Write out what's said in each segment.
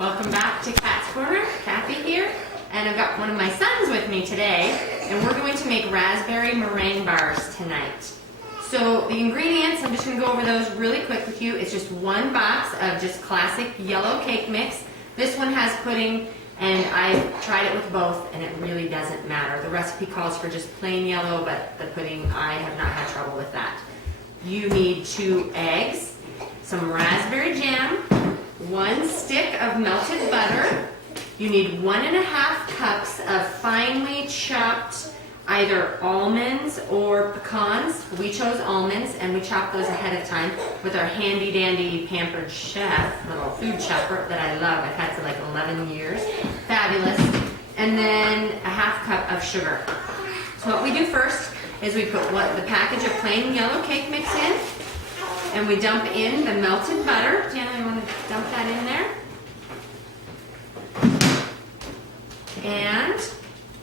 Welcome back to Kat's Corner. Kathy here, and I've got one of my sons with me today, and we're going to make raspberry meringue bars tonight. So the ingredients, I'm just going to go over those really quick with you. It's just one box of just classic yellow cake mix. This one has pudding, and I've tried it with both, and it really doesn't matter. The recipe calls for just plain yellow, but the pudding, I have not had trouble with that. You need 2 eggs, some raspberry jam, 1 stick of melted butter. You need 1½ cups of finely chopped either almonds or pecans. We chose almonds, and we chopped those ahead of time with our handy dandy pampered chef, little food chopper that I love. I've had for like 11 years. Fabulous. And then a ½ cup of sugar. So what we do first is we put the package of plain yellow cake mix in, and we dump in the melted butter. Jana, you want to dump that in there? And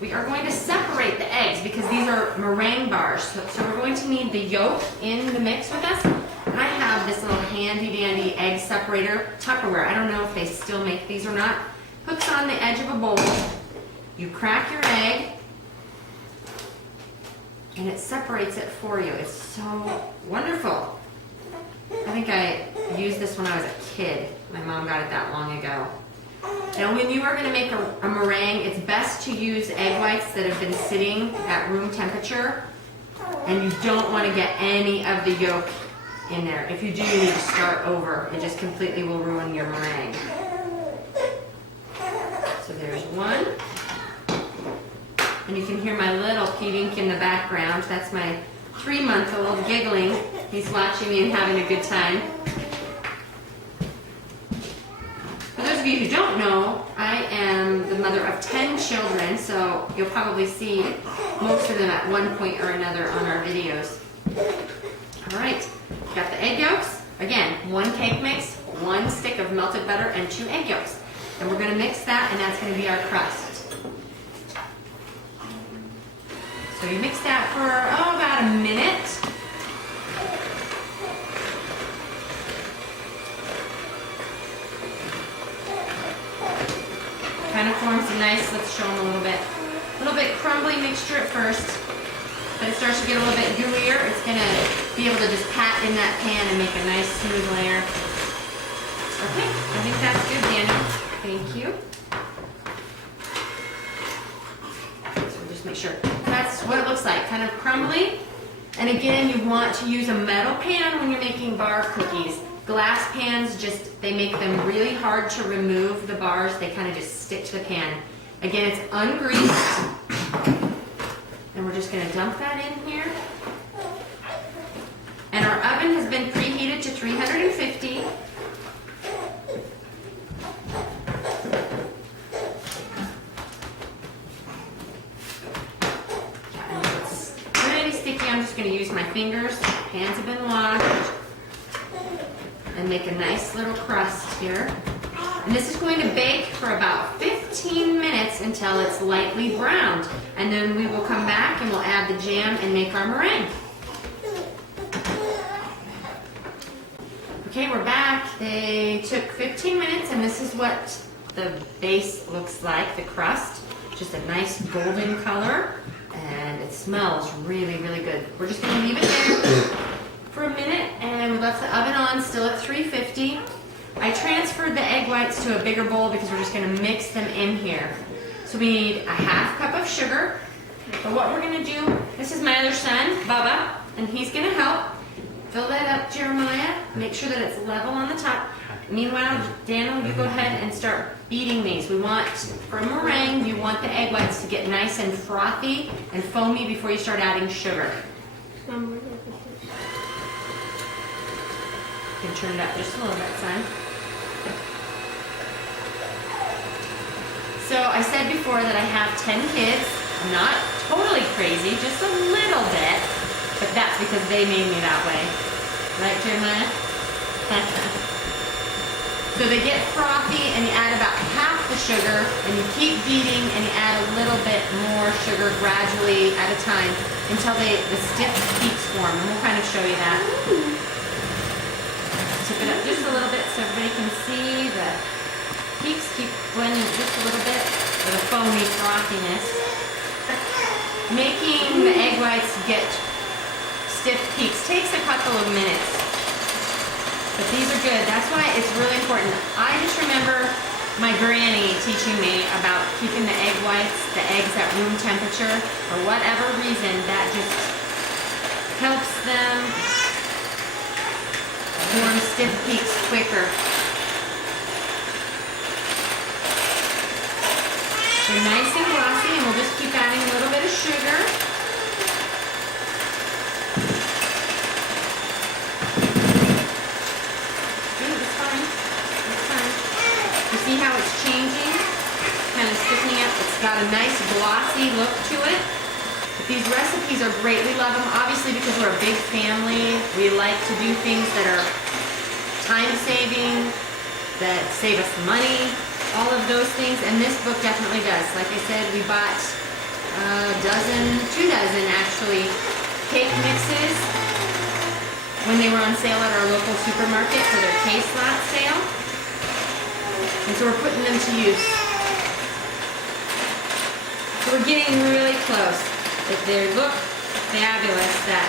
we are going to separate the eggs because these are meringue bars. So we're going to need the yolk in the mix with us. And I have this little handy dandy egg separator, Tupperware. I don't know if they still make these or not. Hooks on the edge of a bowl. You crack your egg, and it separates it for you. It's so wonderful. I think I used this when I was a kid. My mom got it that long ago. Now when you are going to make a meringue, it's best to use egg whites that have been sitting at room temperature, and you don't want to get any of the yolk in there. If you do, you need to start over. It just completely will ruin your meringue. So there's one. And you can hear my little P-Dink in the background. That's my 3-month-old giggling. He's watching me and having a good time. For those of you who don't know, I am the mother of 10 children, so you'll probably see most of them at one point or another on our videos. All right, got the egg yolks. Again, 1 cake mix, 1 stick of melted butter, and 2 egg yolks. And we're going to mix that, and that's going to be our crust. So you mix that for, about a minute. Kind of forms a nice, let's show them a little bit crumbly mixture at first. But it starts to get a little bit gooier. It's going to be able to just pat in that pan and make a nice smooth layer. Okay, I think that's good, Daniel. Thank you. So we'll just make sure. That's what it looks like, kind of crumbly. And again, you want to use a metal pan when you're making bar cookies. Glass pans, they make them really hard to remove the bars. They kind of just stick to the pan. Again, it's ungreased. And we're just going to dump that in here. And our oven has been preheated to 350. I'm just going to use my fingers. Hands have been washed. And make a nice little crust here. And this is going to bake for about 15 minutes until it's lightly browned. And then we will come back and we'll add the jam and make our meringue. Okay, we're back. They took 15 minutes, and this is what the base looks like, the crust. Just a nice golden color. And it smells really, really good. We're just going to leave it there for a minute, and we left the oven on still at 350. I transferred the egg whites to a bigger bowl because we're just going to mix them in here. So we need a ½ cup of sugar. But what we're going to do, this is my other son, Bubba, and he's going to help. Fill that up, Jeremiah. Make sure that it's level on the top. Meanwhile, Daniel, you go ahead and start beating these. We want, for a meringue, you want the egg whites to get nice and frothy and foamy before you start adding sugar. You can turn it up just a little bit, son. So I said before that I have 10 kids. I'm not totally crazy, just a little bit. But that's because they made me that way. Right, Jeremiah? So they get frothy, and you add about half the sugar, and you keep beating, and you add a little bit more sugar gradually at a time until the stiff peaks form. And we'll kind of show you that. Tip it up just a little bit so everybody can see the peaks blending it just a little bit for the foamy frothiness. Making the egg whites get stiff peaks takes a couple of minutes, but these are good. That's why it's really important. I just remember my granny teaching me about keeping the egg whites, the eggs at room temperature. For whatever reason, that just helps them form stiff peaks quicker. They're nice and glossy, and we'll just keep adding a little bit of sugar. It's fine. It's fine. You see how it's changing? Kind of stiffening up. It's got a nice glossy look to it. But these recipes are great. We love them, obviously, because we're a big family. We like to do things that are time-saving, that save us money, all of those things, and this book definitely does. Like I said, we bought two dozen actually, cake mixes when they were on sale at our local supermarket for their K-Slot sale. And so we're putting them to use. So we're getting really close. But they look fabulous, that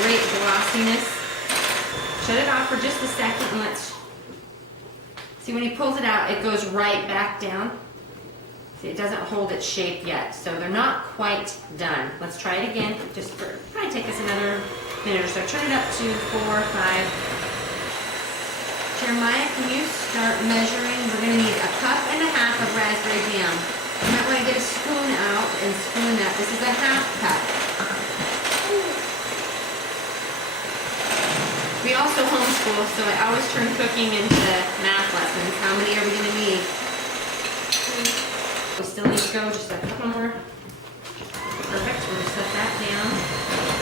great glossiness. Shut it off for just a second and let's see, when he pulls it out, it goes right back down. See, it doesn't hold its shape yet, so they're not quite done. Let's try it again. Probably take us another minute or so. Turn it up to 4 or 5. Jeremiah, can you start measuring? We're going to need 1.5 cups of raspberry jam. You might want to get a spoon out and spoon that. This is a 1/2 cup. We also homeschool, so I always turn cooking into math lessons. How many are we going to need? We still need to go just a couple more. Perfect. We're going to set that down.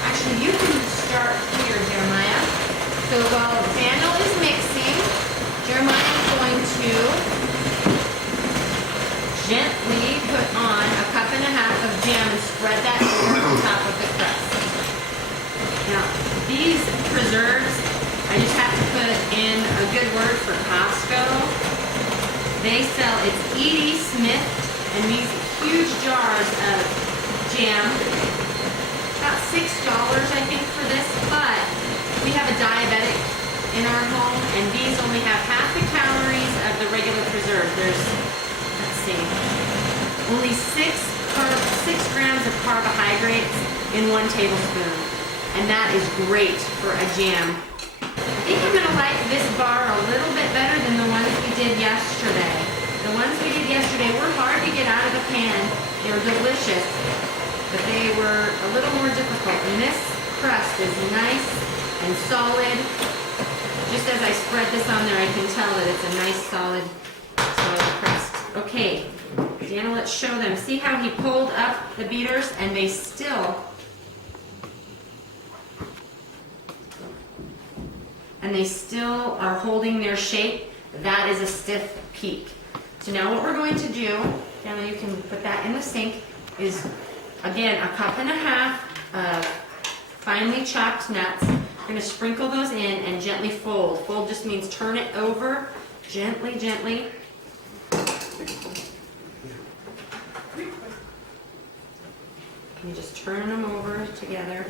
Actually, you can start here, Jeremiah. So while Daniel is mixing, Jeremiah is going to gently put on 1.5 cups of jam and spread that over the top of the crust. Now, these preserves, I just have to put in a good word for Costco. They sell, it's E.D. Smith, and these huge jars of jam. About $6, I think, for this, but we have a diabetic in our home, and these only have half the calories of the regular preserve. There's, let's see, only 6 grams of carbohydrates in 1 tablespoon, and that is great for a jam. I think I'm going to like this bar a little bit better than the ones we did yesterday. The ones we did yesterday were hard to get out of the pan. They were delicious, but they were a little more difficult. And this crust is nice and solid. Just as I spread this on there, I can tell that it's a nice solid crust. Okay, Deanna, let's show them. See how he pulled up the beaters and they still are holding their shape. That is a stiff peak. So now what we're going to do, Deanna, you can put that in the sink, is again 1.5 cups of finely chopped nuts. We're going to sprinkle those in and gently fold. Fold just means turn it over gently, gently. You just turn them over together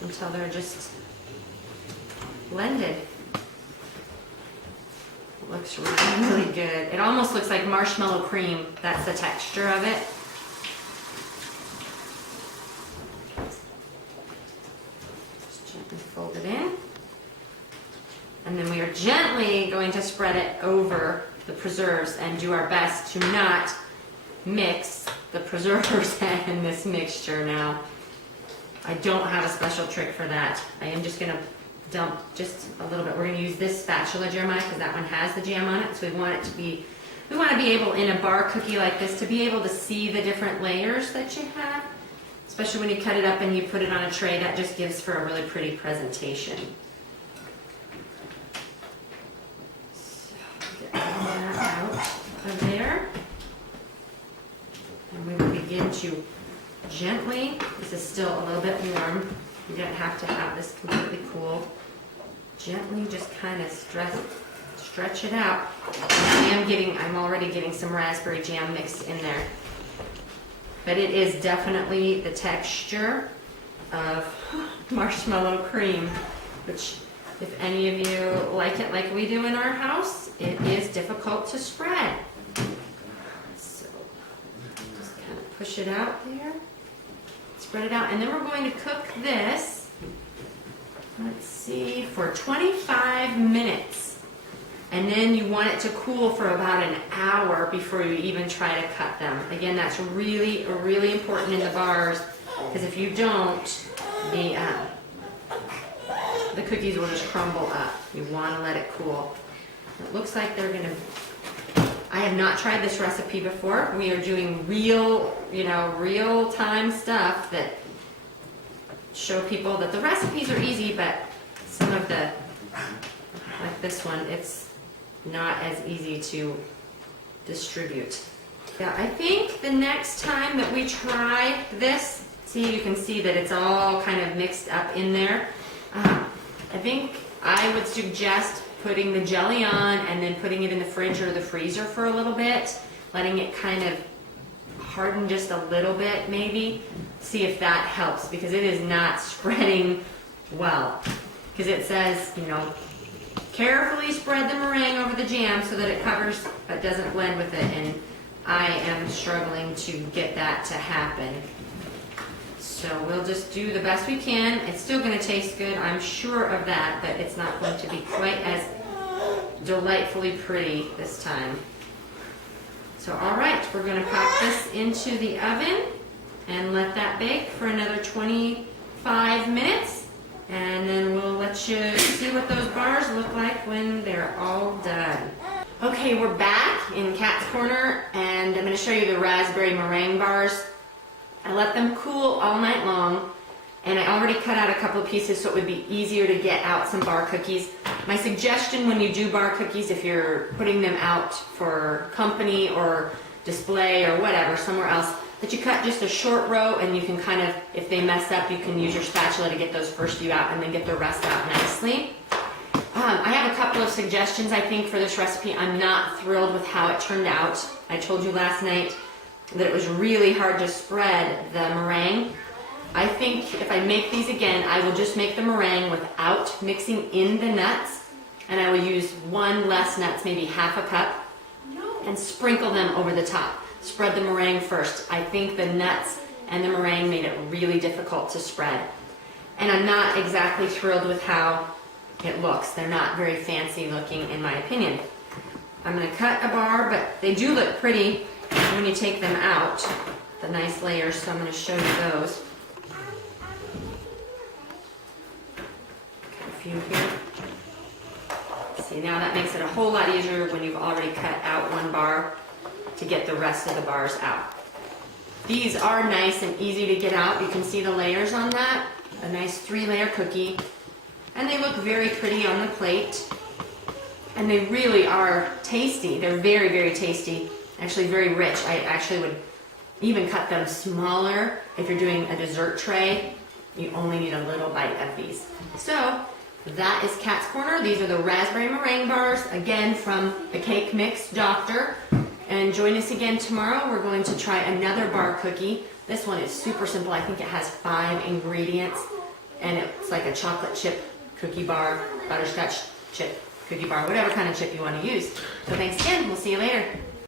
until they're just blended. It looks really good. It almost looks like marshmallow cream. That's the texture of it. Just gently fold it in. And then we are gently going to spread it over the preserves and do our best to not mix the preserves and this mixture now. I don't have a special trick for that. I am just going to dump just a little bit. We're going to use this spatula, Jeremiah, because that one has the jam on it. So we want to be able, in a bar cookie like this, to be able to see the different layers that you have. Especially when you cut it up and you put it on a tray, that just gives for a really pretty presentation. So get that out of there. And we will begin to gently, this is still a little bit warm, you don't have to have this completely cool, gently just kind of stretch stretch it out. I'm already getting some raspberry jam mixed in there. But it is definitely the texture of marshmallow cream, which if any of you like it like we do in our house, it is difficult to spread. So just kind of push it out there, spread it out, and then we're going to cook this, let's see, for 25 minutes. And then you want it to cool for about an hour before you even try to cut them. Again, that's really, really important in the bars, because if you don't, the cookies will just crumble up. You want to let it cool. It looks like they're going to... I have not tried this recipe before. We are doing real-time stuff that show people that the recipes are easy, but some of the, like this one, it's not as easy to distribute. Yeah, I think the next time that we try this, see, you can see that it's all kind of mixed up in there. I think I would suggest putting the jelly on and then putting it in the fridge or the freezer for a little bit, letting it kind of harden just a little bit maybe. See if that helps, because it is not spreading well. Because it says, you know, carefully spread the meringue over the jam so that it covers but doesn't blend with it, and I am struggling to get that to happen. So we'll just do the best we can. It's still going to taste good, I'm sure of that, but it's not going to be quite as delightfully pretty this time. So all right, we're going to pop this into the oven and let that bake for another 25 minutes. And then we'll let you see what those bars look like when they're all done. Okay, we're back in Kat's Corner, and I'm going to show you the raspberry meringue bars. I let them cool all night long, and I already cut out a couple of pieces so it would be easier to get out some bar cookies. My suggestion when you do bar cookies, if you're putting them out for company or display or whatever, somewhere else, that you cut just a short row, and you can kind of, if they mess up, you can use your spatula to get those first few out and then get the rest out nicely. I have a couple of suggestions, I think, for this recipe. I'm not thrilled with how it turned out. I told you last night that it was really hard to spread the meringue. I think if I make these again, I will just make the meringue without mixing in the nuts, and I will use one less nuts, maybe half a cup, and sprinkle them over the top. Spread the meringue first. I think the nuts and the meringue made it really difficult to spread. And I'm not exactly thrilled with how it looks. They're not very fancy looking in my opinion. I'm going to cut a bar, but they do look pretty when you take them out, the nice layers, so I'm going to show you those. Cut a few here. See, now that makes it a whole lot easier when you've already cut out one bar to get the rest of the bars out. These are nice and easy to get out. You can see the layers on that. A nice 3-layer cookie. And they look very pretty on the plate. And they really are tasty. They're very, very tasty. Actually very rich. I actually would even cut them smaller. If you're doing a dessert tray, you only need a little bite of these. So that is Kat's Corner. These are the raspberry meringue bars, again from the Cake Mix Doctor. And join us again tomorrow. We're going to try another bar cookie. This one is super simple. I think it has 5 ingredients, and it's like a chocolate chip cookie bar, butterscotch chip cookie bar, whatever kind of chip you want to use. So thanks again. We'll see you later.